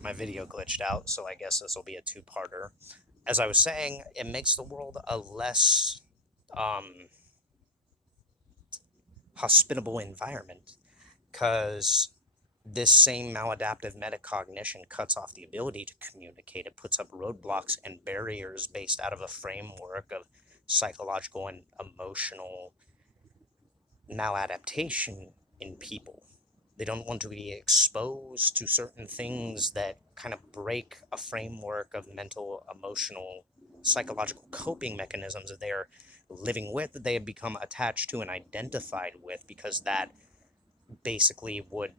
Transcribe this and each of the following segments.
My video glitched out, so I guess this will be a two-parter. As I was saying, it makes the world a less um, hospitable environment because this same maladaptive metacognition cuts off the ability to communicate. It puts up roadblocks and barriers based out of a framework of psychological and emotional maladaptation in people. They don't want to be exposed to certain things that kind of break a framework of mental, emotional, psychological coping mechanisms that they are living with, that they have become attached to and identified with, because that basically would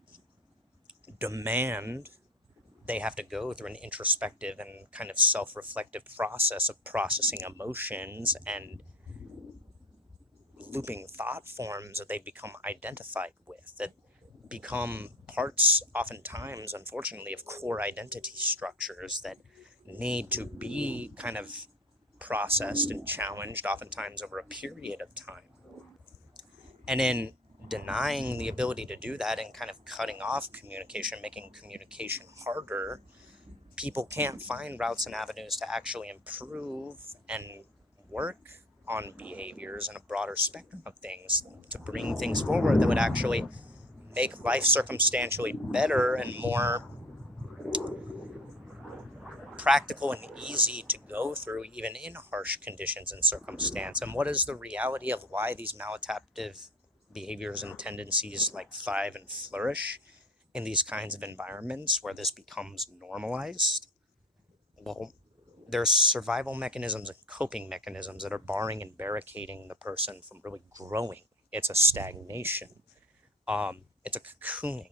demand they have to go through an introspective and kind of self reflective process of processing emotions and looping thought forms that they've become identified with, that become parts, oftentimes, unfortunately, of core identity structures that need to be kind of processed and challenged, oftentimes over a period of time. And in denying the ability to do that and kind of cutting off communication, making communication harder, people can't find routes and avenues to actually improve and work on behaviors and a broader spectrum of things to bring things forward that would actually make life circumstantially better and more practical and easy to go through, even in harsh conditions and circumstance. And what is the reality of why these maladaptive behaviors and tendencies like thrive and flourish in these kinds of environments where this becomes normalized? Well, there's survival mechanisms and coping mechanisms that are barring and barricading the person from really growing. It's a stagnation. It's a cocooning,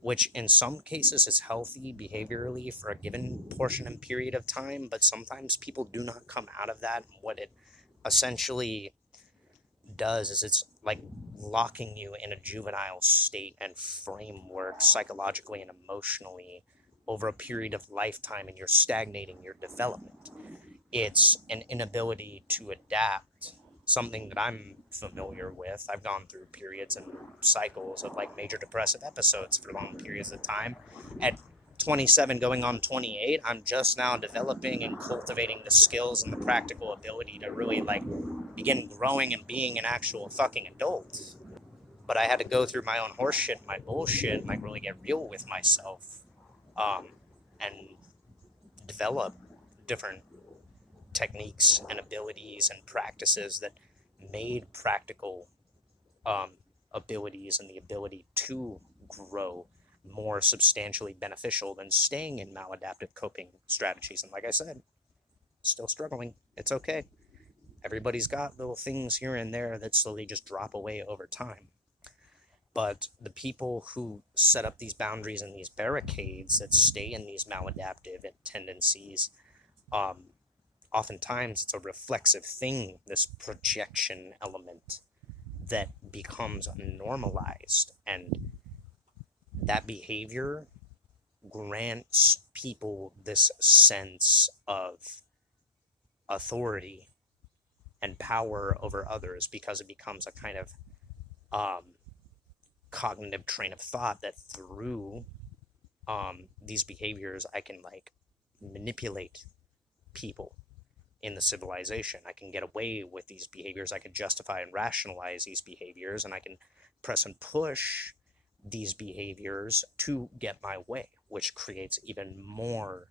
which in some cases is healthy behaviorally for a given portion and period of time, but sometimes people do not come out of that. What it essentially does is it's like locking you in a juvenile state and framework psychologically and emotionally over a period of lifetime, and you're stagnating your development. It's an inability to adapt, something that I'm familiar with. I've gone through periods and cycles of like major depressive episodes for long periods of time. At 27 going on 28, I'm just now developing and cultivating the skills and the practical ability to really like begin growing and being an actual fucking adult. But I had to go through my own horseshit, my bullshit, and like really get real with myself, um, and develop different techniques and abilities and practices that made practical um, abilities and the ability to grow more substantially beneficial than staying in maladaptive coping strategies. And like I said, still struggling. It's okay. Everybody's got little things here and there that slowly just drop away over time. But the people who set up these boundaries and these barricades that stay in these maladaptive tendencies, um, oftentimes it's a reflexive thing, this projection element that becomes normalized. And that behavior grants people this sense of authority and power over others because it becomes a kind of um, cognitive train of thought that through these behaviors, I can like manipulate people in the civilization. I can get away with these behaviors. I can justify and rationalize these behaviors, and I can press and push these behaviors to get my way, which creates even more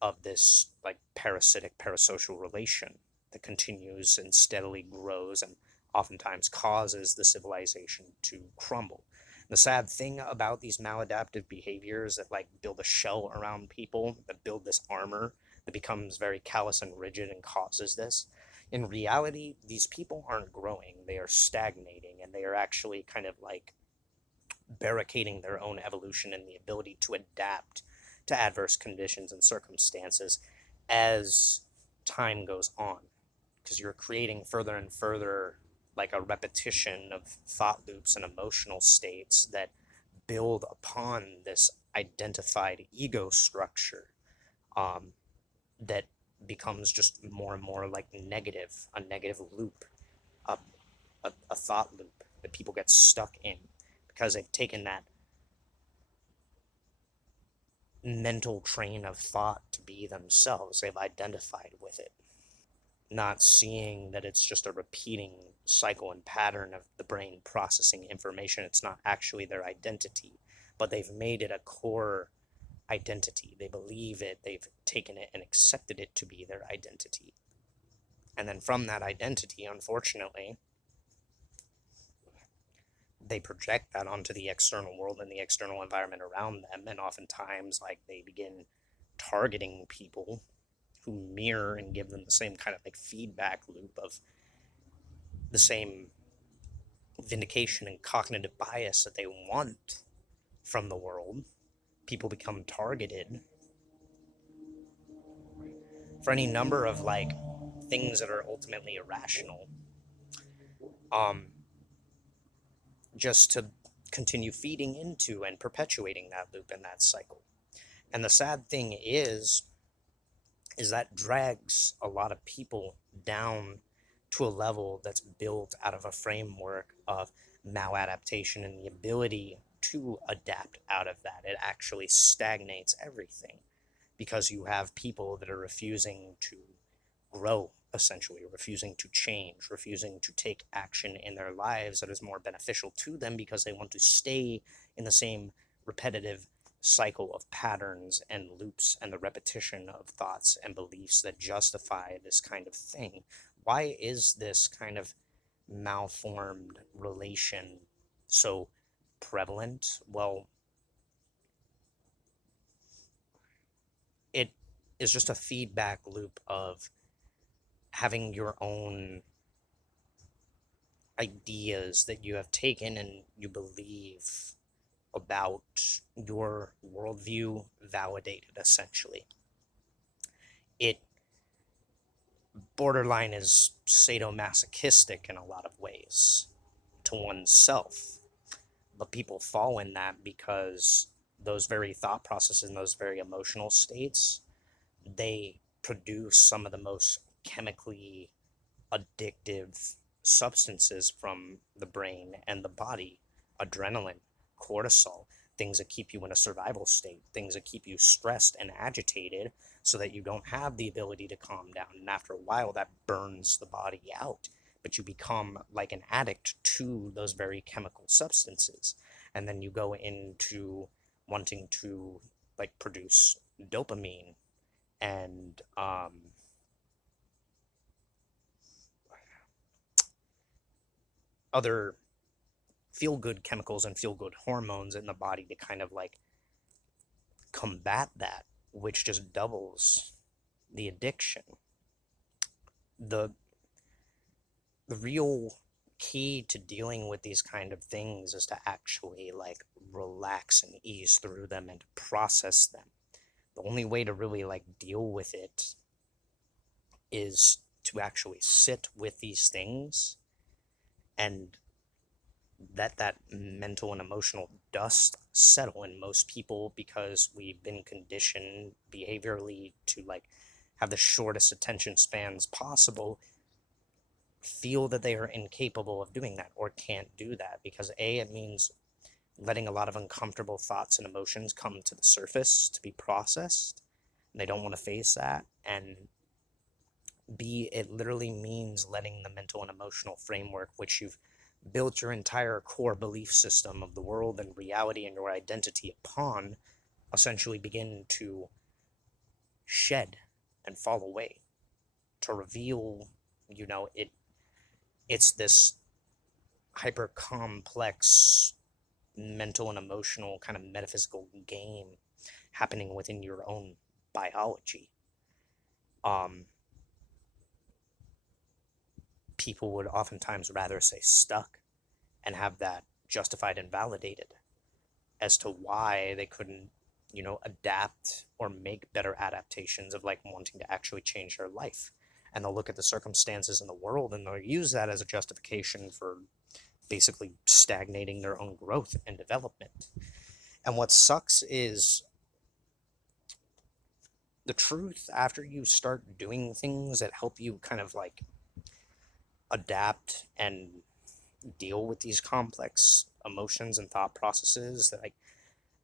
of this like parasitic parasocial relation that continues and steadily grows and oftentimes causes the civilization to crumble. The sad thing about these maladaptive behaviors that like build a shell around people, that build this armor that becomes very callous and rigid and causes this, in reality, these people aren't growing, they are stagnating, and they are actually kind of like barricading their own evolution and the ability to adapt to adverse conditions and circumstances as time goes on, because you're creating further and further like a repetition of thought loops and emotional states that build upon this identified ego structure, um, that becomes just more and more like negative, a negative loop, a, a thought loop that people get stuck in because they've taken that mental train of thought to be themselves. They've identified with it, not seeing that it's just a repeating cycle and pattern of the brain processing information. It's not actually their identity, but they've made it a core identity. They believe it, they've taken it and accepted it to be their identity. And then from that identity, unfortunately, they project that onto the external world and the external environment around them. And oftentimes, like, they begin targeting people who mirror and give them the same kind of like feedback loop of the same vindication and cognitive bias that they want from the world. People become targeted for any number of like things that are ultimately irrational, um, just to continue feeding into and perpetuating that loop and that cycle. And the sad thing is that drags a lot of people down to a level that's built out of a framework of maladaptation and the ability to adapt out of that. It actually stagnates everything because you have people that are refusing to grow, essentially refusing to change, refusing to take action in their lives that is more beneficial to them because they want to stay in the same repetitive cycle of patterns and loops and the repetition of thoughts and beliefs that justify this kind of thing. Why is this kind of malformed relation so prevalent? Well, it is just a feedback loop of having your own ideas that you have taken and you believe about your worldview validated, essentially. It borderline is sadomasochistic in a lot of ways to oneself, but people fall in that because those very thought processes and those very emotional states, they produce some of the most chemically addictive substances from the brain and the body: adrenaline, cortisol, things that keep you in a survival state, things that keep you stressed and agitated so that you don't have the ability to calm down. And after a while, that burns the body out. But you become like an addict to those very chemical substances. And then you go into wanting to like produce dopamine and other feel good chemicals and feel good hormones in the body to kind of like combat that, which just doubles the addiction. The the real key to dealing with these kind of things is to actually like relax and ease through them and process them. The only way to really like deal with it is to actually sit with these things and let that mental and emotional dust settle in most people, because we've been conditioned behaviorally to like have the shortest attention spans possible, feel that they are incapable of doing that or can't do that because it means letting a lot of uncomfortable thoughts and emotions come to the surface to be processed, and they don't want to face that. And it literally means letting the mental and emotional framework which you've built your entire core belief system of the world and reality and your identity upon essentially begin to shed and fall away, to reveal, it's this hyper complex mental and emotional kind of metaphysical game happening within your own biology. um People would oftentimes rather say stuck and have that justified and validated as to why they couldn't, adapt or make better adaptations of like wanting to actually change their life. And they'll look at the circumstances in the world and they'll use that as a justification for basically stagnating their own growth and development. And what sucks is the truth after you start doing things that help you kind of like adapt and deal with these complex emotions and thought processes that like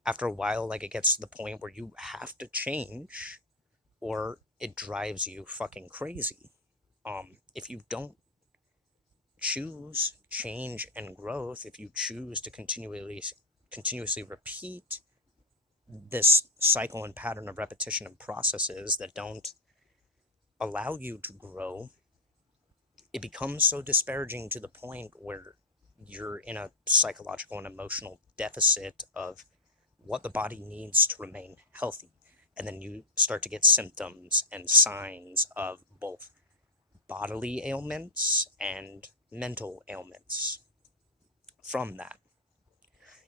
after a while, like, it gets to the point where you have to change or it drives you fucking crazy. If you don't choose change and growth, if you choose to continuously repeat this cycle and pattern of repetition and processes that don't allow you to grow, it becomes so disparaging to the point where you're in a psychological and emotional deficit of what the body needs to remain healthy. And then you start to get symptoms and signs of both bodily ailments and mental ailments from that.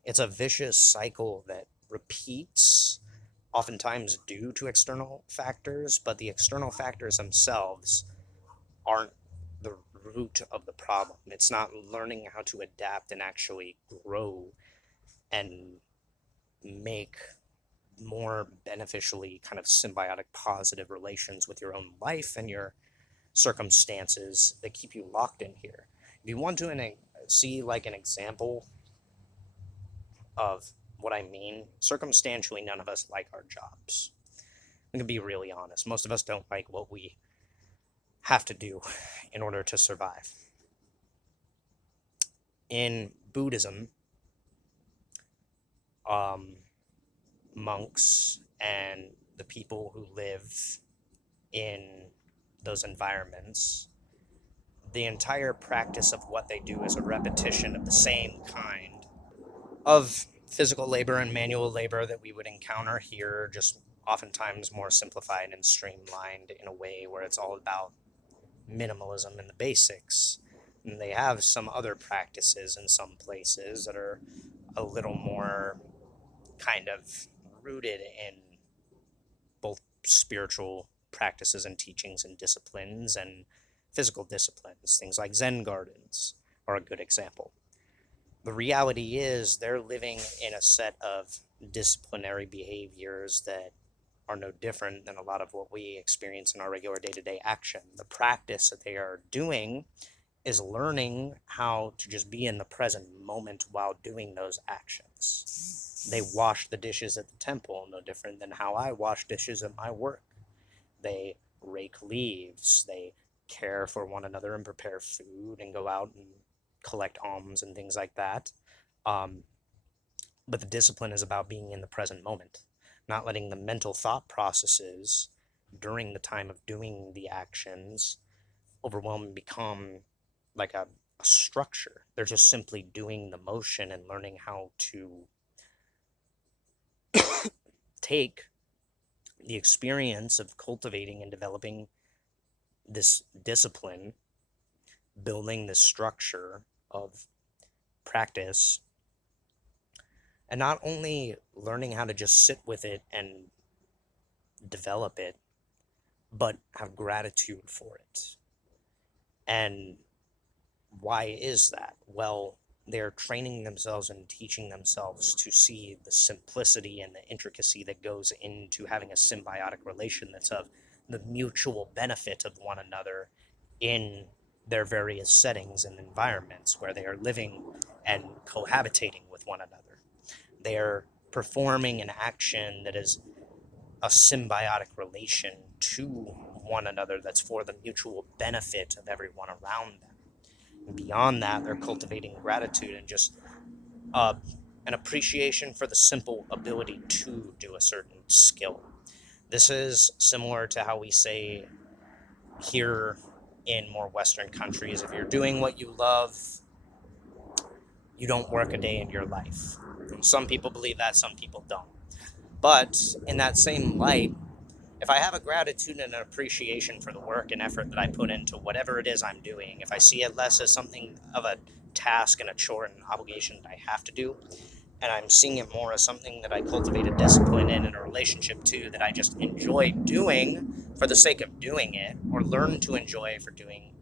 It's a vicious cycle that repeats, oftentimes due to external factors, but the external factors themselves aren't the root of the problem. It's not learning how to adapt and actually grow and make more beneficially kind of symbiotic positive relations with your own life and your circumstances that keep you locked in here. If you want to see like an example of what I mean, circumstantially, none of us like our jobs. I'm going to be really honest. Most of us don't like what we have to do in order to survive. In Buddhism, monks and the people who live in those environments, the entire practice of what they do is a repetition of the same kind of physical labor and manual labor that we would encounter here, just oftentimes more simplified and streamlined in a way where it's all about minimalism and the basics. And they have some other practices in some places that are a little more kind of rooted in both spiritual practices and teachings and disciplines and physical disciplines. Things like Zen gardens are a good example. The reality is they're living in a set of disciplinary behaviors that are no different than a lot of what we experience in our regular day-to-day action. The practice that they are doing is learning how to just be in the present moment while doing those actions. They wash the dishes at the temple, no different than how I wash dishes at my work. They rake leaves, they care for one another and prepare food and go out and collect alms and things like that. But the discipline is about being in the present moment, not letting the mental thought processes during the time of doing the actions overwhelm and become like a structure. They're just simply doing the motion and learning how to take the experience of cultivating and developing this discipline, building this structure of practice, and not only learning how to just sit with it and develop it, but have gratitude for it. And why is that? Well, they're training themselves and teaching themselves to see the simplicity and the intricacy that goes into having a symbiotic relation that's of the mutual benefit of one another in their various settings and environments where they are living and cohabitating with one another. They're performing an action that is a symbiotic relation to one another that's for the mutual benefit of everyone around them. And beyond that, they're cultivating gratitude and just an appreciation for the simple ability to do a certain skill. This is similar to how we say here in more Western countries, if you're doing what you love, you don't work a day in your life. Some people believe that, some people don't. But in that same light, if I have a gratitude and an appreciation for the work and effort that I put into whatever it is I'm doing, if I see it less as something of a task and a chore and an obligation that I have to do, and I'm seeing it more as something that I cultivate a discipline in and a relationship to that I just enjoy doing for the sake of doing it, or learn to enjoy for doing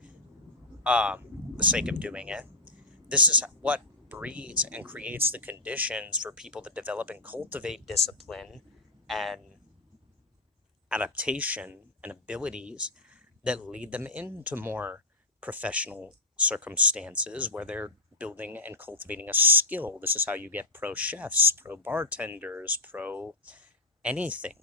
the sake of doing it, this is what breeds and creates the conditions for people to develop and cultivate discipline and adaptation and abilities that lead them into more professional circumstances where they're building and cultivating a skill. This is how you get pro chefs, pro bartenders, pro anything.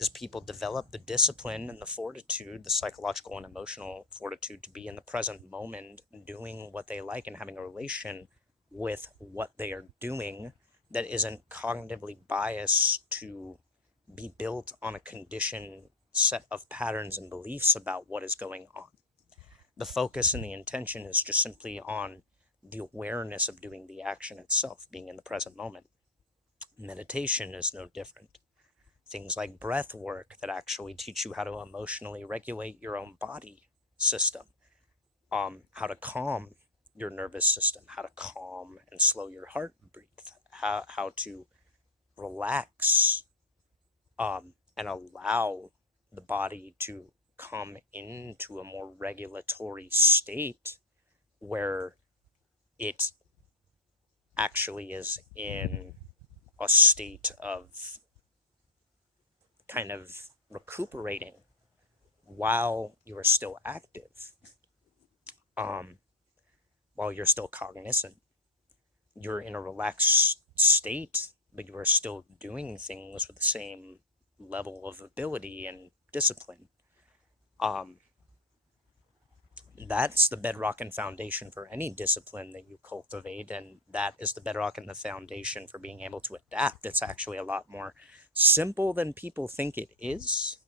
Is people develop the discipline and the fortitude, the psychological and emotional fortitude to be in the present moment, doing what they like and having a relation with what they are doing that isn't cognitively biased to be built on a conditioned set of patterns and beliefs about what is going on. The focus and the intention is just simply on the awareness of doing the action itself, being in the present moment. Meditation is no different. Things like breath work that actually teach you how to emotionally regulate your own body system, how to calm your nervous system, how to calm and slow your heartbeat, how to relax, and allow the body to come into a more regulatory state where it actually is in a state of kind of recuperating while you are still active, while you're still cognizant. You're in a relaxed state, but you are still doing things with the same level of ability and discipline. That's the bedrock and foundation for any discipline that you cultivate, and that is the bedrock and the foundation for being able to adapt. It's actually a lot more simple than people think it is.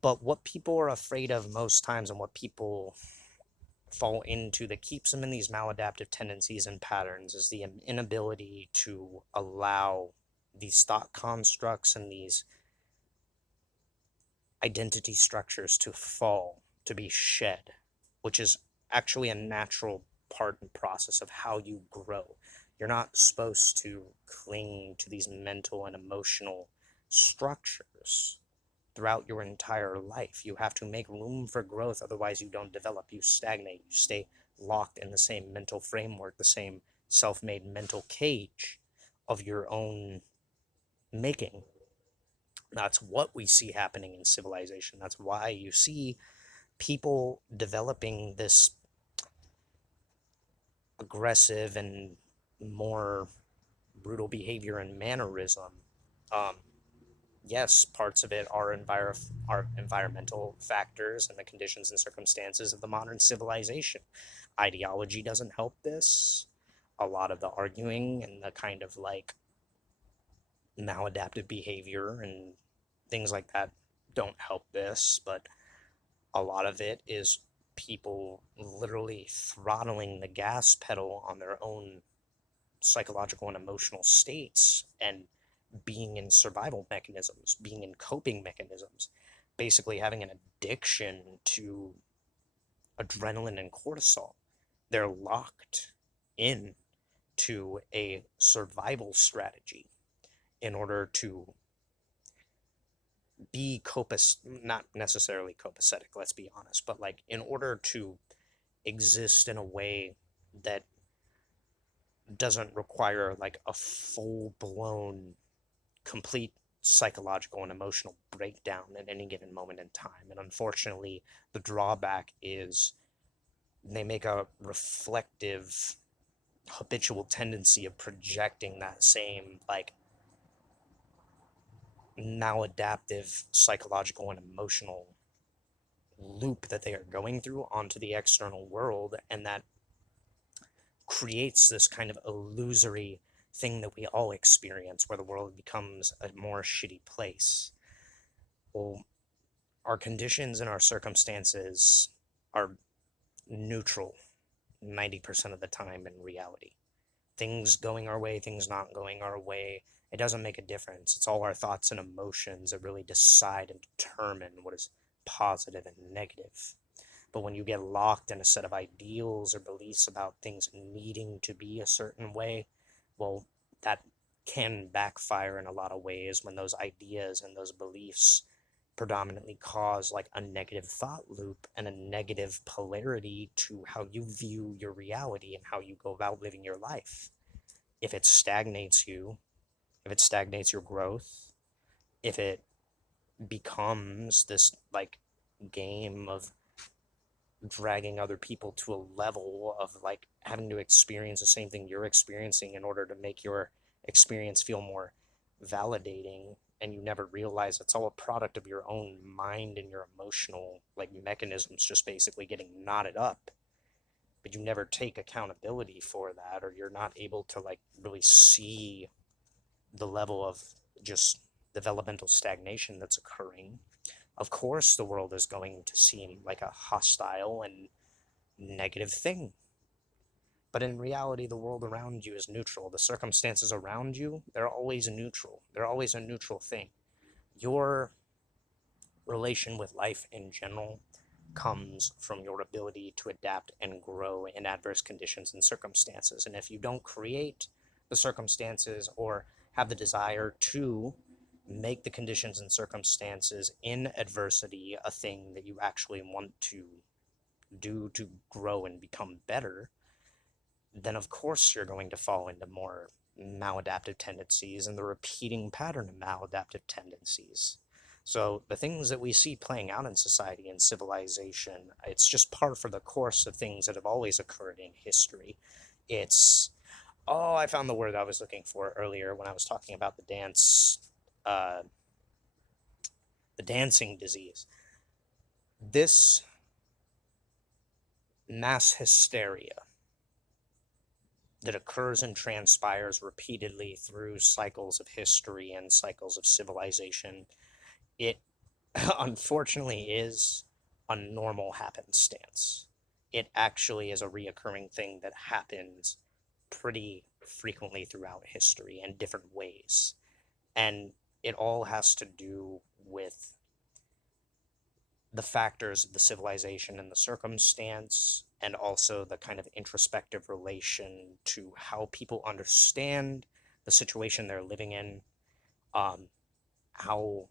But what people are afraid of most times, and what people fall into that keeps them in these maladaptive tendencies and patterns, is the inability to allow these thought constructs and these identity structures to fall, to be shed, which is actually a natural part and process of how you grow. You're not supposed to cling to these mental and emotional structures throughout your entire life. You have to make room for growth, otherwise you don't develop, you stagnate, you stay locked in the same mental framework, the same self-made mental cage of your own making. That's what we see happening in civilization. That's why you see people developing this aggressive and more brutal behavior and mannerism. Yes, parts of it are environmental factors and the conditions and circumstances of the modern civilization. Ideology doesn't help this. A lot of the arguing and the kind of like maladaptive behavior and things like that don't help this, but a lot of it is people literally throttling the gas pedal on their own psychological and emotional states and being in survival mechanisms, being in coping mechanisms, basically having an addiction to adrenaline and cortisol. They're locked in to a survival strategy in order to be not necessarily copacetic, let's be honest, but like in order to exist in a way that doesn't require like a full-blown complete psychological and emotional breakdown at any given moment in time. And unfortunately, the drawback is they make a reflective habitual tendency of projecting that same like maladaptive psychological and emotional loop that they are going through onto the external world, and that creates this kind of illusory thing that we all experience where the world becomes a more shitty place. Well, our conditions and our circumstances are neutral 90% of the time in reality. Things going our way, things not going our way, it doesn't make a difference. It's all our thoughts and emotions that really decide and determine what is positive and negative. But when you get locked in a set of ideals or beliefs about things needing to be a certain way, well, that can backfire in a lot of ways when those ideas and those beliefs predominantly cause like a negative thought loop and a negative polarity to how you view your reality and how you go about living your life. If it stagnates you, if it stagnates your growth, if it becomes this like game of dragging other people to a level of like having to experience the same thing you're experiencing in order to make your experience feel more validating, and you never realize it's all a product of your own mind and your emotional like mechanisms just basically getting knotted up, but you never take accountability for that, or you're not able to like really see the level of just developmental stagnation that's occurring. Of course the world is going to seem like a hostile and negative thing. But in reality, the world around you is neutral. The circumstances around you, they're always neutral. They're always a neutral thing. Your relation with life in general comes from your ability to adapt and grow in adverse conditions and circumstances. And if you don't create the circumstances or have the desire to make the conditions and circumstances in adversity a thing that you actually want to do to grow and become better, then of course you're going to fall into more maladaptive tendencies and the repeating pattern of maladaptive tendencies. So the things that we see playing out in society and civilization, it's just par for the course of things that have always occurred in history. It's, oh, I found the word I was looking for earlier when I was talking about uh, the dancing disease. This mass hysteria that occurs and transpires repeatedly through cycles of history and cycles of civilization, it unfortunately is a normal happenstance. It actually is a reoccurring thing that happens pretty frequently throughout history in different ways. And it all has to do with the factors of the civilization and the circumstance, and also the kind of introspective relation to how people understand the situation they're living in, um, how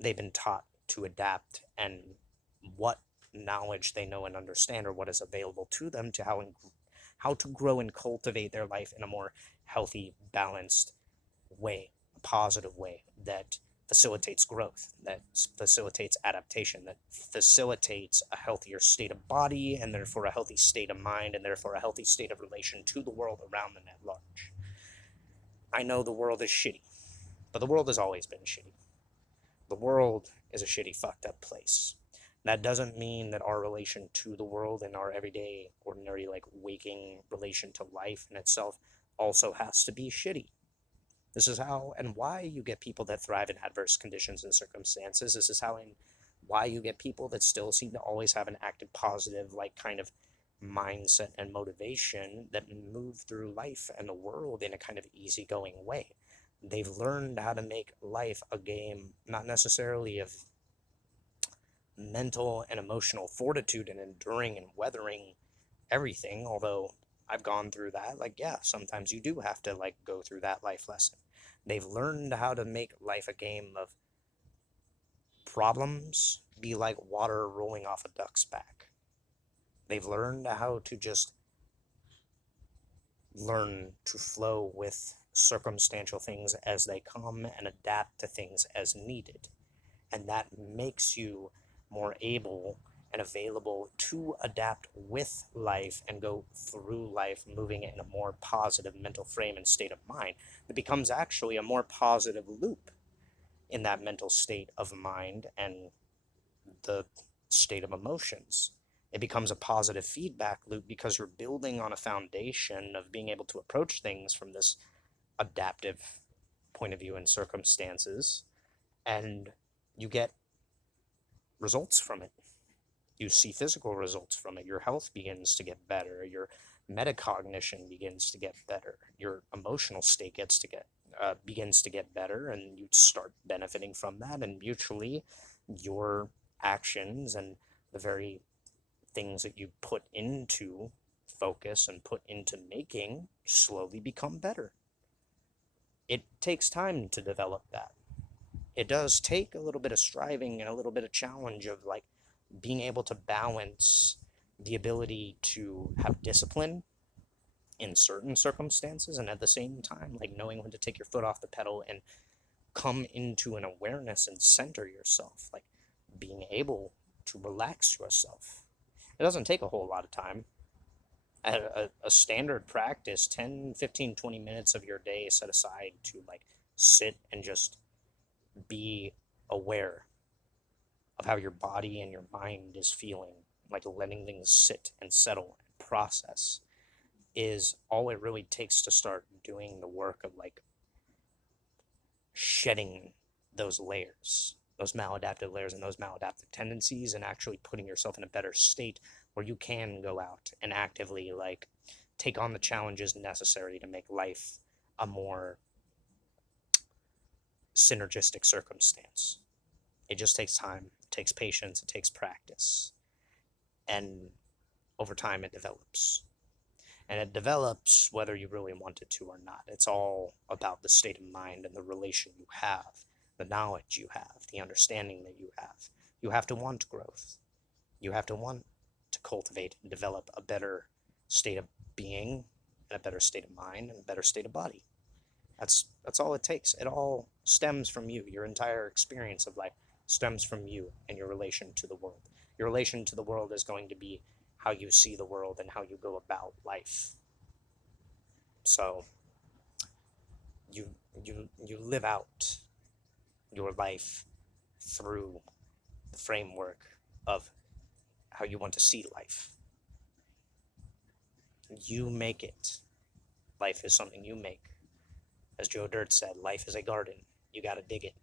they've been taught to adapt, and what knowledge they know and understand, or what is available to them to how to grow and cultivate their life in a more healthy, balanced way, a positive way that facilitates growth, that facilitates adaptation, that facilitates a healthier state of body, and therefore a healthy state of mind, and therefore a healthy state of relation to the world around them at large. I know the world is shitty, but the world has always been shitty. The world is a shitty, fucked up place. That doesn't mean that our relation to the world and our everyday, ordinary, like waking relation to life in itself also has to be shitty. This is how and why you get people that thrive in adverse conditions and circumstances. This is how and why you get people that still seem to always have an active, positive, like kind of mindset and motivation that move through life and the world in a kind of easygoing way. They've learned how to make life a game, not necessarily of mental and emotional fortitude and enduring and weathering everything, although I've gone through that. Like, yeah, sometimes you do have to like go through that life lesson. They've learned how to make life a game of problems be like water rolling off a duck's back. They've learned how to just learn to flow with circumstantial things as they come and adapt to things as needed. And that makes you more able and available to adapt with life and go through life moving in a more positive mental frame and state of mind. It becomes actually a more positive loop in that mental state of mind and the state of emotions. It becomes a positive feedback loop because you're building on a foundation of being able to approach things from this adaptive point of view and circumstances, and you get results from it. You see physical results from it. Your health begins to get better. Your metacognition begins to get better. Your emotional state begins to get better, and you start benefiting from that. And mutually, your actions and the very things that you put into focus and put into making slowly become better. It takes time to develop that. It does take a little bit of striving and a little bit of challenge of like being able to balance the ability to have discipline in certain circumstances, and at the same time like knowing when to take your foot off the pedal and come into an awareness and center yourself, like being able to relax yourself. It doesn't take a whole lot of time. At a standard practice, 10, 15, 20 minutes of your day set aside to like sit and just be aware of how your body and your mind is feeling, like letting things sit and settle and process, is all it really takes to start doing the work of like shedding those layers, those maladaptive layers and those maladaptive tendencies, and actually putting yourself in a better state where you can go out and actively like take on the challenges necessary to make life a more synergistic circumstance. It just takes time, it takes patience, it takes practice, and over time it develops. And it develops whether you really want it to or not. It's all about the state of mind and the relation you have, the knowledge you have, the understanding that you have. You have to want growth. You have to want to cultivate and develop a better state of being and a better state of mind and a better state of body. That's all it takes. It all stems from you. Your entire experience of life stems from you and your relation to the world. Your relation to the world is going to be how you see the world and how you go about life. So you live out your life through the framework of how you want to see life. You make it. Life is something you make. As Joe Dirt said, life is a garden. You got to dig it.